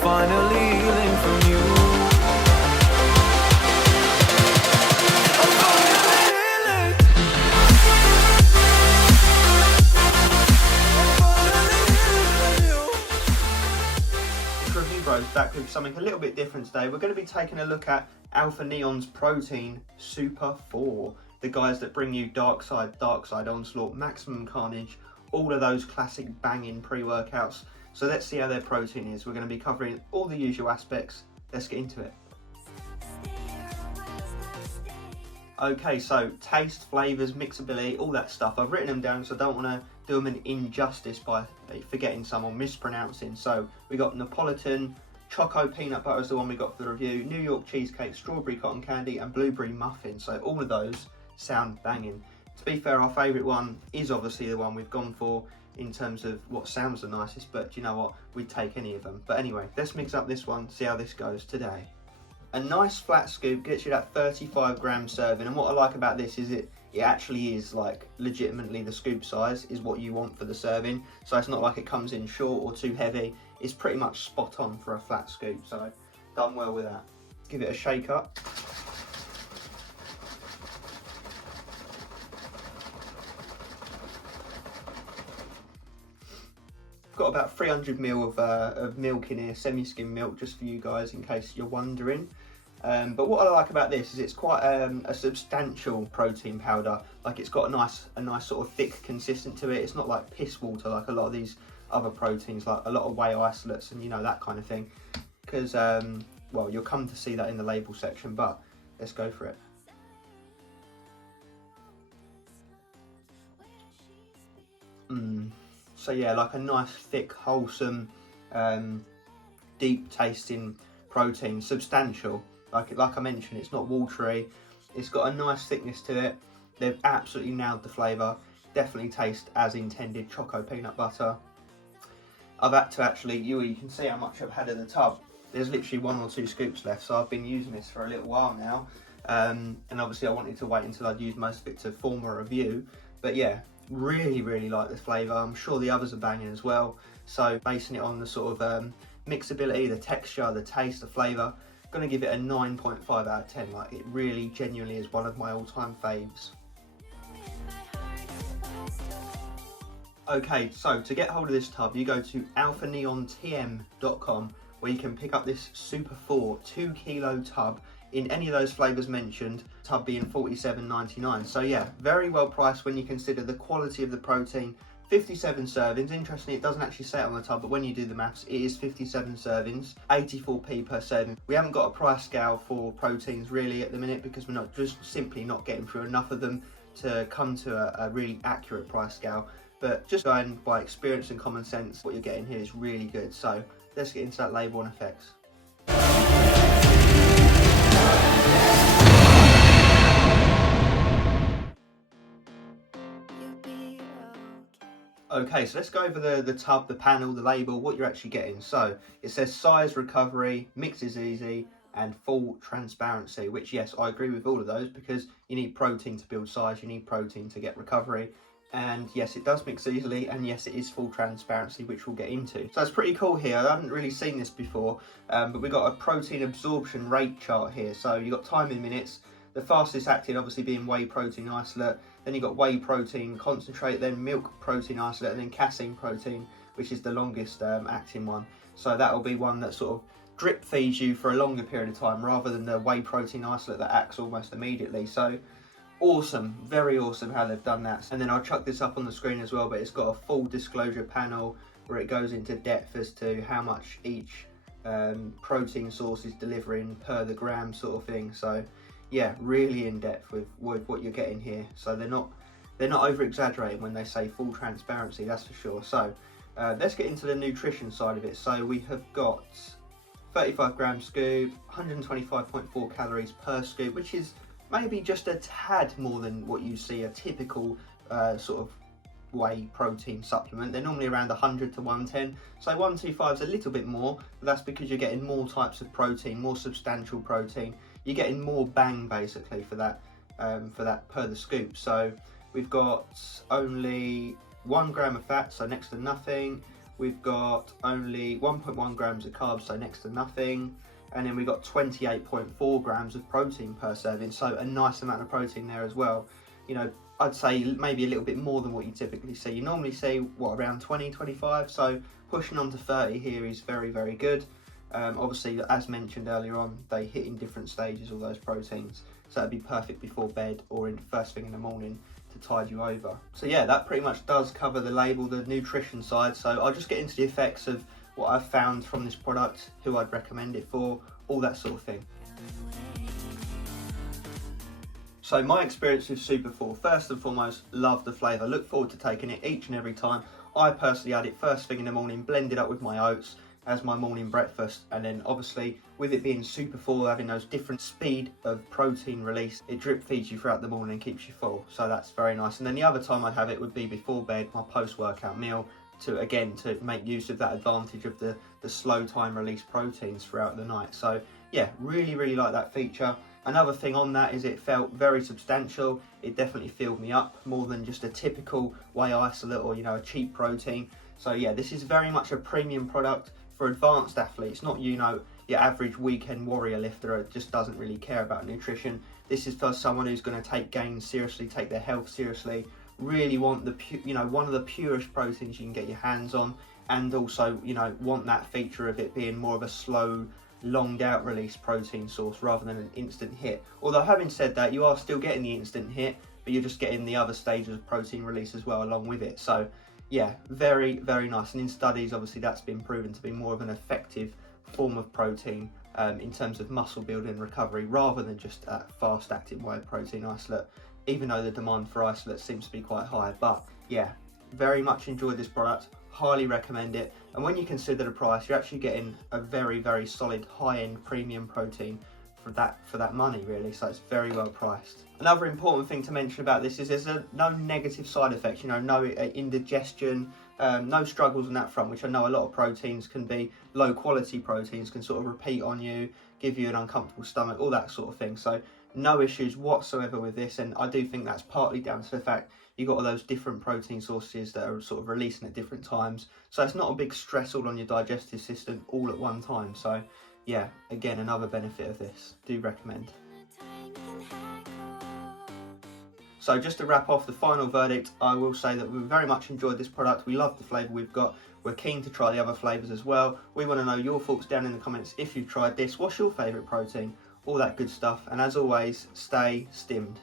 finally healing from you. I'm finally healing. Review Bros back with something a little bit different today. We're going to be taking a look at Alpha Neon's protein Super 4, the guys that bring you Dark Side Onslaught, Maximum Carnage, all of those classic banging pre-workouts. So let's see how their protein is. We're going to be covering all the usual aspects. Let's get into it. Okay, so taste, flavours, mixability, all that stuff. I've written them down, so I don't want to do them an injustice by forgetting some or mispronouncing. So we got Napolitan, Choco Peanut Butter is the one we got for the review, New York Cheesecake, Strawberry Cotton Candy and Blueberry Muffin. So all of those sound banging. To be fair, our favourite one is obviously the one we've gone for in terms of what sounds the nicest, but do you know what? We'd take any of them. But anyway, let's mix up this one, see how this goes today. A nice flat scoop gets you that 35 gram serving, and what I like about this is it actually is like legitimately the scoop size is what you want for the serving, so it's not like it comes in short or too heavy. It's pretty much spot on for a flat scoop, so done well with that. Give it a shake up. Got about 300 ml of milk in here, semi-skim milk, just for you guys in case you're wondering. But what I like about this is it's quite a substantial protein powder. Like it's got a nice sort of thick consistency to it. It's not like piss water like a lot of these other proteins, like a lot of whey isolates and you know, that kind of thing. Because well, you'll come to see that in the label section, but let's go for it. So yeah, like a nice thick, wholesome, deep tasting protein, substantial. Like I mentioned, it's not watery. It's got a nice thickness to it. They've absolutely nailed the flavour. Definitely taste as intended. Choco peanut butter. I've had to actually, you can see how much I've had in the tub. There's literally 1 or 2 scoops left, so I've been using this for a little while now. And obviously I wanted to wait until I'd used most of it to form a review. But yeah, really like the flavour. I'm sure the others are banging as well. So basing it on the sort of mixability, the texture, the taste, the flavour, going to give it a 9.5 out of 10. Like it really genuinely is one of my all-time faves. Okay, so to get hold of this tub, you go to alphaneontm.com where you can pick up this Super 4 2 kilo tub in any of those flavours mentioned, tub being $47.99. So yeah, very well priced when you consider the quality of the protein. 57 servings. Interestingly, it doesn't actually say it on the tub, but when you do the maths, it is 57 servings, 84p per serving. We haven't got a price scale for proteins really at the minute because we're just simply not getting through enough of them to come to a really accurate price scale. But just going by experience and common sense, what you're getting here is really good. So let's get into that label and effects. Okay, so let's go over the tub, the panel, the label, what you're actually getting. So it says size, recovery, mix is easy, and full transparency, which yes, I agree with all of those because you need protein to build size, you need protein to get recovery. And yes, it does mix easily, and yes, it is full transparency, which we'll get into. So it's pretty cool here. I haven't really seen this before, but we've got a protein absorption rate chart here. So you've got time in minutes, the fastest acting obviously being whey protein isolate, then you've got whey protein concentrate, then milk protein isolate, and then casein protein, which is the longest acting one. So that will be one that sort of drip feeds you for a longer period of time rather than the whey protein isolate that acts almost immediately. So awesome, very awesome how they've done that. And then I'll chuck this up on the screen as well, but it's got a full disclosure panel where it goes into depth as to how much each protein source is delivering per the gram sort of thing. So yeah, really in depth with what you're getting here. So they're not over exaggerating when they say full transparency, that's for sure. So let's get into the nutrition side of it. So we have got 35 gram scoop, 125.4 calories per scoop, which is maybe just a tad more than what you see a typical sort of whey protein supplement. They're normally around 100 to 110, so 125 is a little bit more, but that's because you're getting more types of protein, more substantial protein. You're getting more bang basically for that per the scoop. So we've got only 1 gram of fat, so next to nothing, we've got only 1.1 grams of carbs, so next to nothing. And then we've got 28.4 grams of protein per serving, so a nice amount of protein there as well. You know, I'd say maybe a little bit more than what you typically see. You normally see, what, around 20, 25, so pushing on to 30 here is very, very good. Obviously, as mentioned earlier on, they hit in different stages, all those proteins, so it'd be perfect before bed or in first thing in the morning to tide you over. So yeah, that pretty much does cover the label, the nutrition side. So I'll just get into the effects of what I've found from this product, who I'd recommend it for, all that sort of thing. So my experience with SUPER4, first and foremost, love the flavour. Look forward to taking it each and every time. I personally had it first thing in the morning, blended up with my oats as my morning breakfast, and then obviously with it being SUPER4, having those different speed of protein release, it drip feeds you throughout the morning and keeps you full, so that's very nice. And then the other time I'd have it would be before bed, my post-workout meal, to make use of that advantage of the slow time release proteins throughout the night. So yeah, really like that feature. Another thing on that is it felt very substantial. It definitely filled me up more than just a typical whey isolate or, you know, a cheap protein. So yeah, this is very much a premium product for advanced athletes, not, you know, your average weekend warrior lifter who just doesn't really care about nutrition. This is for someone who's going to take gains seriously, take their health seriously, really want the, you know, one of the purest proteins you can get your hands on, and also, you know, want that feature of it being more of a slow, longed out release protein source rather than an instant hit. Although having said that, you are still getting the instant hit, but you're just getting the other stages of protein release as well along with it. So yeah, very nice. And in studies, obviously, that's been proven to be more of an effective form of protein in terms of muscle building and recovery, rather than just a fast acting whey protein isolate, even though the demand for isolate seems to be quite high. But yeah, very much enjoyed this product, highly recommend it. And when you consider the price, you're actually getting a very solid high-end premium protein for that money, really. So it's very well priced. Another important thing to mention about this is there's no negative side effects, you know, no indigestion, no struggles on that front, which I know a lot of proteins can be, low quality proteins can sort of repeat on you, give you an uncomfortable stomach, all that sort of thing. So no issues whatsoever with this, and I do think that's partly down to the fact you've got all those different protein sources that are sort of releasing at different times, so it's not a big stress all on your digestive system all at one time. So yeah, again, another benefit of this, do recommend. So just to wrap off the final verdict, I will say that we very much enjoyed this product. We love the flavour we've got. We're keen to try the other flavours as well. We want to know your thoughts down in the comments if you've tried this. What's your favourite protein? All that good stuff. And as always, stay stimmed.